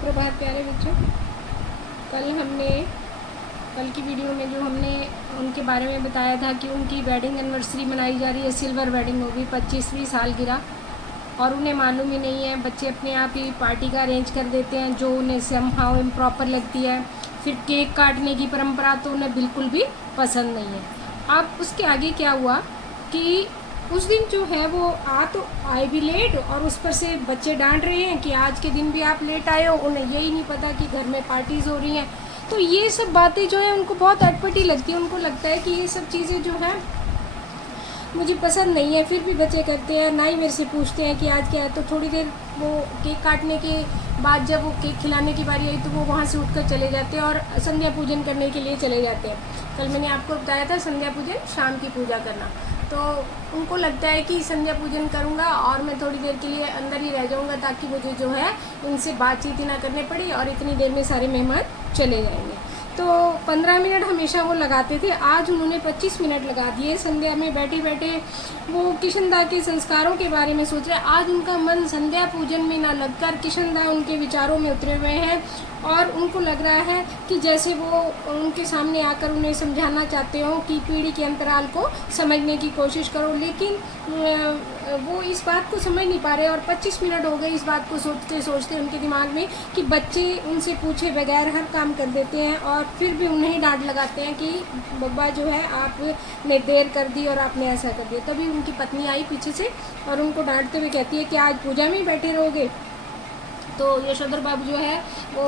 सुप्रभात प्यारे बच्चों। कल की वीडियो में जो हमने उनके बारे में बताया था कि उनकी वेडिंग एनिवर्सरी मनाई जा रही है, सिल्वर वेडिंग होगी, 25वीं सालगिरह, और उन्हें मालूम ही नहीं है। बच्चे अपने आप ही पार्टी का अरेंज कर देते हैं जो उन्हें समहाउ इम्प्रॉपर लगती है। फिर केक काटने की परंपरा तो उन्हें बिल्कुल भी पसंद नहीं है। अब उसके आगे क्या हुआ कि उस दिन जो है वो आए भी लेट, और उस पर से बच्चे डांट रहे हैं कि आज के दिन भी आप लेट आए हो। उन्हें यही नहीं पता कि घर में पार्टीज़ हो रही हैं। तो ये सब बातें जो है उनको बहुत अटपटी लगती है। उनको लगता है कि ये सब चीज़ें जो हैं मुझे पसंद नहीं है, फिर भी बच्चे करते हैं। ना ही मेरे से पूछते हैं कि आज क्या है। तो थोड़ी देर वो केक काटने के बाद जब वो केक खिलाने की बारी आई तो वो वहाँ से उठकर चले जाते हैं और संध्या पूजन करने के लिए चले जाते हैं। कल मैंने आपको बताया था संध्या पूजन शाम की पूजा करना। तो उनको लगता है कि संध्या पूजन करूँगा और मैं थोड़ी देर के लिए अंदर ही रह जाऊँगा ताकि मुझे जो है उनसे बातचीत ही ना करनी पड़ी, और इतनी देर में सारे मेहमान चले जाएंगे। तो 15 मिनट हमेशा वो लगाते थे, आज उन्होंने 25 मिनट लगा दिए। संध्या में बैठे बैठे वो किशनदा के संस्कारों के बारे में सोच रहे। आज उनका मन संध्या पूजन में ना लगकर किशनदा उनके विचारों में उतरे हुए हैं, और उनको लग रहा है कि जैसे वो उनके सामने आकर उन्हें समझाना चाहते हो कि पीढ़ी के अंतराल को समझने की कोशिश करो, लेकिन वो इस बात को समझ नहीं पा रहे। और 25 मिनट हो गए इस बात को सोचते सोचते उनके दिमाग में कि बच्चे उनसे पूछे बगैर हर काम कर देते हैं, और फिर भी उन्हें ही डांट लगाते हैं कि बब्बा जो है आपने देर कर दी और आपने ऐसा कर दिया। तभी उनकी पत्नी आई पीछे से और उनको डांटते हुए कहती है कि आज पूजा में ही बैठे रहोगे। तो यशोधर बाबू जो है वो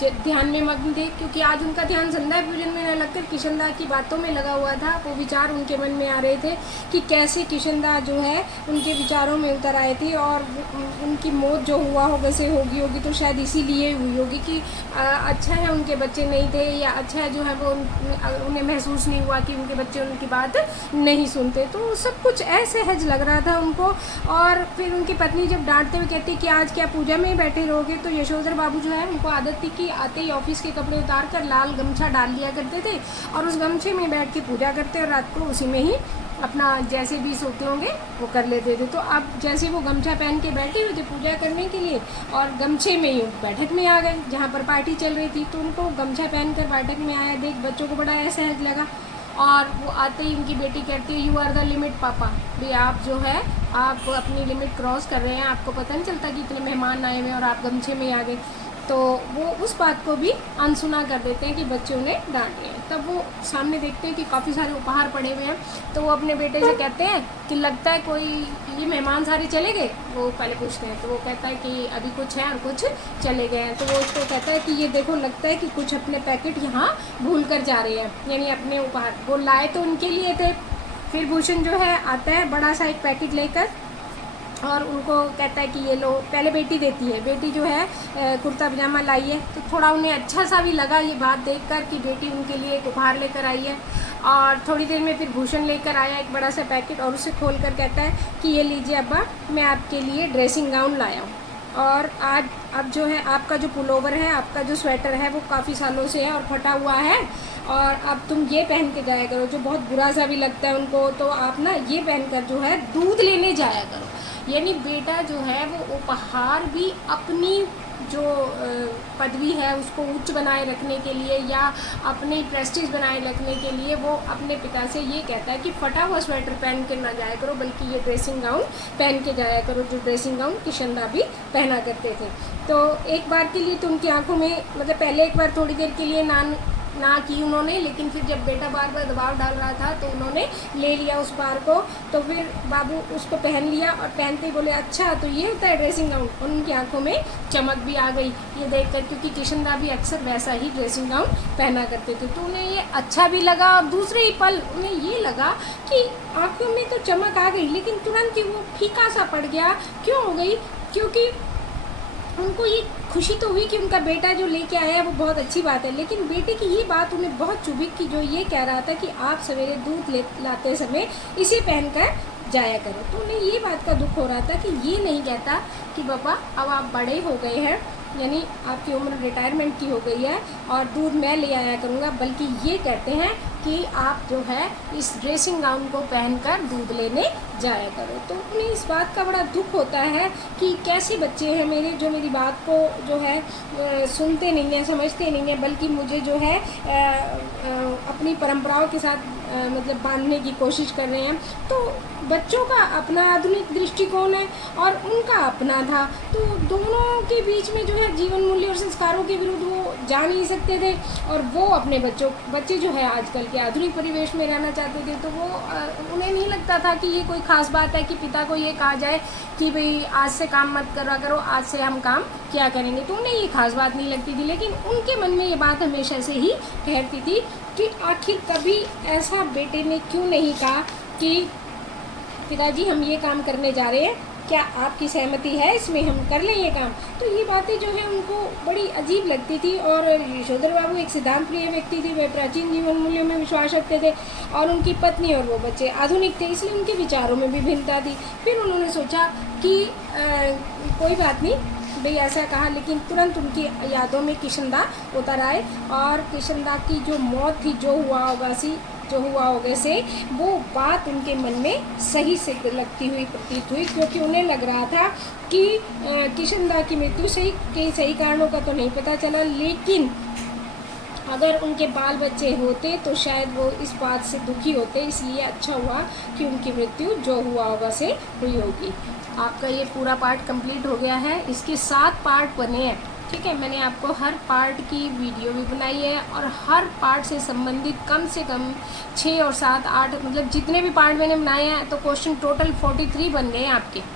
ध्यान में मग्न थे, क्योंकि आज उनका ध्यान संध्या पूजन में न लगकर किशनदा की बातों में लगा हुआ था। वो विचार उनके मन में आ रहे थे कि कैसे किशनदा जो है उनके विचारों में उतर आए थे, और उनकी मौत जो हुआ होगा से होगी तो शायद इसीलिए हुई होगी कि अच्छा है उनके बच्चे नहीं थे, या अच्छा है जो है वो उन्हें महसूस नहीं हुआ कि उनके बच्चे उनकी बात नहीं सुनते। तो सब कुछ असहज लग रहा था उनको। और फिर उनकी पत्नी जब डांटते हुए कहती कि आज क्या पूजा में ही बैठे रहोगे, तो यशोधर बाबू जो है उनको आदत थी कि आते ही ऑफिस के कपड़े उतार कर लाल गमछा डाल लिया करते थे और उस गमछे में बैठ के पूजा करते और रात को उसी में ही अपना जैसे भी सोते होंगे वो कर लेते थे। तो अब जैसे वो गमछा पहन के बैठे हुए थे पूजा करने के लिए, और गमछे में ही बैठक में आ गए जहाँ पर पार्टी चल रही थी। तो उनको गमछा पहन कर बैठक में आया देख बच्चों को बड़ा असहज लगा, और वो आते ही उनकी बेटी कहती है यू आर द लिमिट पापा, भाई आप जो है आप अपनी लिमिट क्रॉस कर रहे हैं, आपको पता नहीं चलता कि इतने मेहमान आए हुए हैं और आप गमछे में आ गए। तो वो उस बात को भी अनसुना कर देते हैं कि बच्चे उन्हें डांट रहे हैं। तब वो सामने देखते हैं कि काफ़ी सारे उपहार पड़े हुए हैं, तो वो अपने बेटे से कहते हैं कि लगता है कोई ये मेहमान सारे चले गए। वो पहले पूछते हैं तो वो कहता है कि अभी कुछ है और कुछ चले गए हैं। तो वो उसको कहता है कि ये देखो लगता है कि कुछ अपने पैकेट यहाँ भूल कर जा रहे हैं, यानी अपने उपहार वो लाए तो उनके लिए थे। फिर भूषण जो है आता है बड़ा सा एक पैकेट लेकर और उनको कहता है कि ये लो। पहले बेटी देती है, बेटी जो है कुर्ता पजामा लाई है। तो थोड़ा उन्हें अच्छा सा भी लगा ये बात देखकर कि बेटी उनके लिए एक उपहार लेकर आई है। और थोड़ी देर में फिर भूषण लेकर आया एक बड़ा सा पैकेट और उसे खोलकर कहता है कि ये लीजिए अब्बा, मैं आपके लिए ड्रेसिंग गाउन लाया हूँ, और आज अब जो है आपका जो पुलोवर है, आपका जो स्वेटर है वो काफ़ी सालों से है और फटा हुआ है, और अब तुम ये पहन के जाया करो, जो बहुत बुरा सा भी लगता है उनको। तो आप ना ये पहनकर जो है दूध लेने जाया करो। यानी बेटा जो है वो उपहार भी अपनी जो पदवी है उसको उच्च बनाए रखने के लिए या अपने प्रेस्टीज बनाए रखने के लिए वो अपने पिता से ये कहता है कि फटा हुआ स्वेटर पहन के ना जाया करो, बल्कि ये ड्रेसिंग गाउन पहन के जाया करो, जो ड्रेसिंग गाउन किशनदा भी पहना करते थे। तो एक बार के लिए तो उनकी आंखों में मतलब पहले एक बार थोड़ी देर के लिए ना की उन्होंने, लेकिन फिर जब बेटा बार बार दबाव डाल रहा था तो उन्होंने ले लिया उस बार को। तो फिर बाबू उसको पहन लिया और पहनते ही बोले अच्छा तो ये होता है ड्रेसिंग गाउन, और उनकी आंखों में चमक भी आ गई ये देखकर, क्योंकि किशनदा भी अक्सर वैसा ही ड्रेसिंग गाउन पहना करते थे। तो उन्हें ये अच्छा भी लगा, और दूसरे ही पल उन्हें ये लगा कि आँखों में तो चमक आ गई लेकिन तुरंत ही वो फीका सा पड़ गया। क्यों हो गई? क्योंकि उनको ये खुशी तो हुई कि उनका बेटा जो लेके आया है वो बहुत अच्छी बात है, लेकिन बेटे की ये बात उन्हें बहुत चुभी कि जो ये कह रहा था कि आप सवेरे दूध लाते समय इसे पहनकर जाया करो। तो उन्हें ये बात का दुख हो रहा था कि ये नहीं कहता कि पापा अब आप बड़े हो गए हैं, यानी आपकी उम्र रिटायरमेंट की हो गई है और दूध मैं ले आया करूँगा, बल्कि ये कहते हैं कि आप जो है इस ड्रेसिंग गाउन को पहनकर दूध लेने जाया करो। तो उन्हें इस बात का बड़ा दुख होता है कि कैसे बच्चे हैं मेरे जो मेरी बात को जो है सुनते नहीं हैं, समझते नहीं हैं, बल्कि मुझे जो है अपनी परंपराओं के साथ मतलब बांधने की कोशिश कर रहे हैं। तो बच्चों का अपना आधुनिक दृष्टिकोण है और उनका अपना था, तो दोनों के बीच में जो है जीवन मूल्य और संस्कारों के विरुद्ध वो जा नहीं सकते थे। और वो अपने बच्चे जो है आजकल के आधुनिक परिवेश में रहना चाहते थे, तो वो उन्हें नहीं लगता था कि ये कोई ख़ास बात है कि पिता को ये कहा जाए कि भाई आज से काम मत करा करो, आज से हम काम क्या करेंगे, तो उन्हें ये खास बात नहीं लगती थी। लेकिन उनके मन में ये बात हमेशा से ही ठहरती थी कि आखिर कभी ऐसा बेटे ने क्यों नहीं कहा कि पिताजी हम ये काम करने जा रहे हैं, क्या आपकी सहमति है इसमें, हम कर लें ये काम। तो ये बातें जो है उनको बड़ी अजीब लगती थी। और यशोधर बाबू एक सिद्धांत प्रिय व्यक्ति थे, वे प्राचीन जीवन मूल्यों में विश्वास रखते थे और उनकी पत्नी और वो बच्चे आधुनिक थे, इसलिए उनके विचारों में भी भिन्नता थी। फिर उन्होंने सोचा कि कोई बात नहीं भाई ऐसा कहा, लेकिन तुरंत उनकी यादों में किशनदा उतर आए और किशनदा की जो मौत थी जो हुआ होगा से वो बात उनके मन में सही से लगती हुई प्रतीत हुई, क्योंकि उन्हें लग रहा था कि किशनदा की मृत्यु सही कारणों का तो नहीं पता चला, लेकिन अगर उनके बाल बच्चे होते तो शायद वो इस बात से दुखी होते, इसलिए अच्छा हुआ कि उनकी मृत्यु जो हुआ होगा से हुई होगी। आपका ये पूरा पार्ट कंप्लीट हो गया है, इसके 7 पार्ट बने हैं, ठीक है। मैंने आपको हर पार्ट की वीडियो भी बनाई है और हर पार्ट से संबंधित कम से कम 6 और 7 8 मतलब जितने भी पार्ट मैंने बनाए हैं, तो क्वेश्चन टोटल 43 बन गए हैं आपके।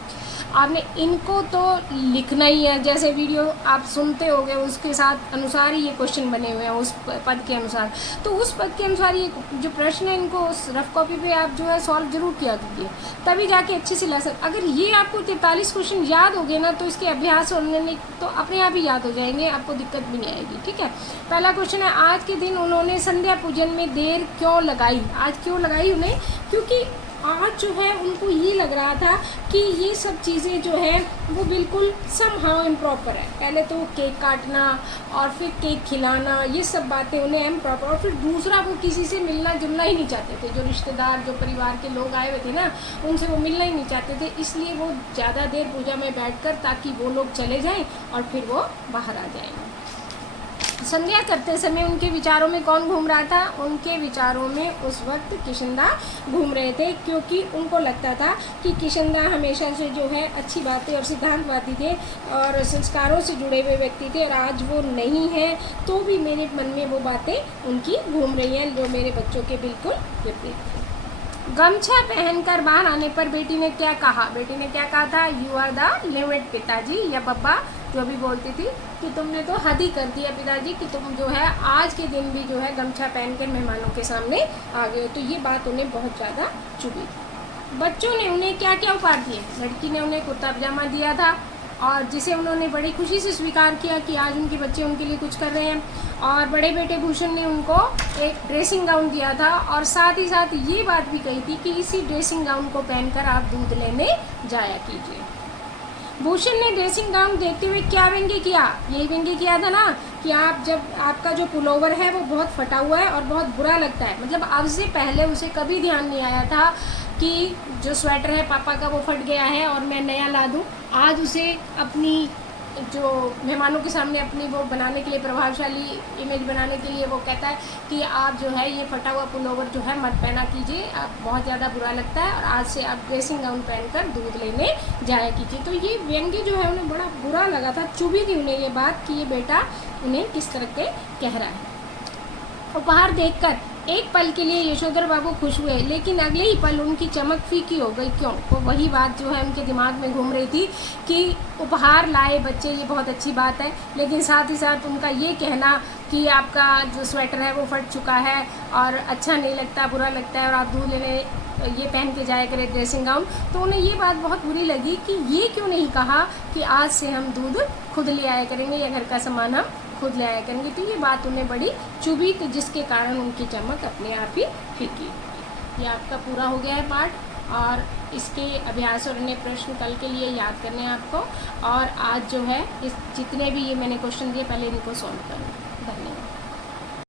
आपने इनको तो लिखना ही है, जैसे वीडियो आप सुनते होगे उसके साथ अनुसार ही ये क्वेश्चन बने हुए हैं, उस पद के अनुसार। तो उस पद के अनुसार ये जो प्रश्न है इनको उस रफ कॉपी पे आप जो है सॉल्व जरूर किया कीजिए, तभी जाके अच्छे से लेसन। अगर ये आपको 43 क्वेश्चन याद हो गए ना, तो इसके अभ्यास होने तो अपने आप ही याद हो जाएंगे, आपको दिक्कत भी नहीं आएगी, ठीक है। पहला क्वेश्चन है, आज के दिन उन्होंने संध्या पूजन में देर क्यों लगाई। आज क्यों लगाई उन्हें, क्योंकि आज जो है उनको ये लग रहा था कि ये सब चीज़ें जो है वो बिल्कुल समहाउ इम्प्रॉपर है। पहले तो केक काटना और फिर केक खिलाना, ये सब बातें उन्हें इम्प्रॉपर, और फिर दूसरा वो किसी से मिलना जुलना ही नहीं चाहते थे, जो रिश्तेदार जो परिवार के लोग आए हुए थे ना, उनसे वो मिलना ही नहीं चाहते थे, इसलिए वो ज़्यादा देर पूजा में बैठकर ताकि वो लोग चले जाएं और फिर वो बाहर आ जाएंगे। संध्या करते समय उनके विचारों में कौन घूम रहा था, उनके विचारों में उस वक्त किशनदा घूम रहे थे, क्योंकि उनको लगता था कि किशनदा हमेशा से जो है अच्छी बातें और सिद्धांतवादी थे और संस्कारों से जुड़े हुए व्यक्ति थे, और आज वो नहीं है तो भी मेरे मन में वो बातें उनकी घूम रही हैं जो मेरे बच्चों के बिल्कुल विपरीत थे। गमछा पहनकर बाहर आने पर बेटी ने क्या कहा, बेटी ने क्या कहा था, यू आर द लिमिट पिताजी, या पप्पा जो भी बोलती थी कि तुमने तो हद ही कर दिया पिताजी कि तुम जो है आज के दिन भी जो है गमछा पहनकर मेहमानों के सामने आ गए हो। तो ये बात उन्हें बहुत ज़्यादा चुभी। बच्चों ने उन्हें क्या क्या उपहार दिए, लड़की ने उन्हें कुर्ता पजामा दिया था और जिसे उन्होंने बड़ी खुशी से स्वीकार किया कि आज उनके बच्चे उनके लिए कुछ कर रहे हैं, और बड़े बेटे भूषण ने उनको एक ड्रेसिंग गाउन दिया था और साथ ही साथ ये बात भी कही थी कि इसी ड्रेसिंग गाउन को पहनकर आप दूध लेने जाया कीजिए। भूषण ने ड्रेसिंग गाउन देखते हुए क्या व्यंग्य किया, यही व्यंग्य किया था ना कि आप जब आपका जो पुलोवर है वो बहुत फटा हुआ है और बहुत बुरा लगता है, मतलब अब से पहले उसे कभी ध्यान नहीं आया था कि जो स्वेटर है पापा का वो फट गया है और मैं नया ला दूँ। आज उसे अपनी जो मेहमानों के सामने अपनी वो बनाने के लिए, प्रभावशाली इमेज बनाने के लिए वो कहता है कि आप जो है ये फटा हुआ पुलोवर जो है मत पहना कीजिए, आप बहुत ज़्यादा बुरा लगता है और आज से आप ड्रेसिंग गाउन पहनकर दूध लेने जाया कीजिए। तो ये व्यंग्य जो है उन्हें बड़ा बुरा लगा था, चुभी थी उन्हें ये बात कि ये बेटा उन्हें किस तरह के कह रहा है। उपहार देखकर एक पल के लिए यशोधर बाबू खुश हुए, लेकिन अगले ही पल उनकी चमक फीकी हो गई। क्यों? तो वही बात जो है उनके दिमाग में घूम रही थी कि उपहार लाए बच्चे, ये बहुत अच्छी बात है, लेकिन साथ ही साथ उनका ये कहना कि आपका जो स्वेटर है वो फट चुका है और अच्छा नहीं लगता, बुरा लगता है और आप दूध लेने ये पहन के जाया करें ड्रेसिंग गाउन, तो उन्हें ये बात बहुत बुरी लगी कि ये क्यों नहीं कहा कि आज से हम दूध खुद ले आया करेंगे या घर का सामान हम खुद ले आया करेंगे। तो ये बात उन्हें बड़ी चुभी, तो जिसके कारण उनकी चमक अपने आप ही फीकी। ये आपका पूरा हो गया है पार्ट, और इसके अभ्यास और अन्य प्रश्न कल के लिए याद करने हैं आपको। और आज जो है इस जितने भी ये मैंने क्वेश्चन दिए पहले इनको सॉल्व करूँ।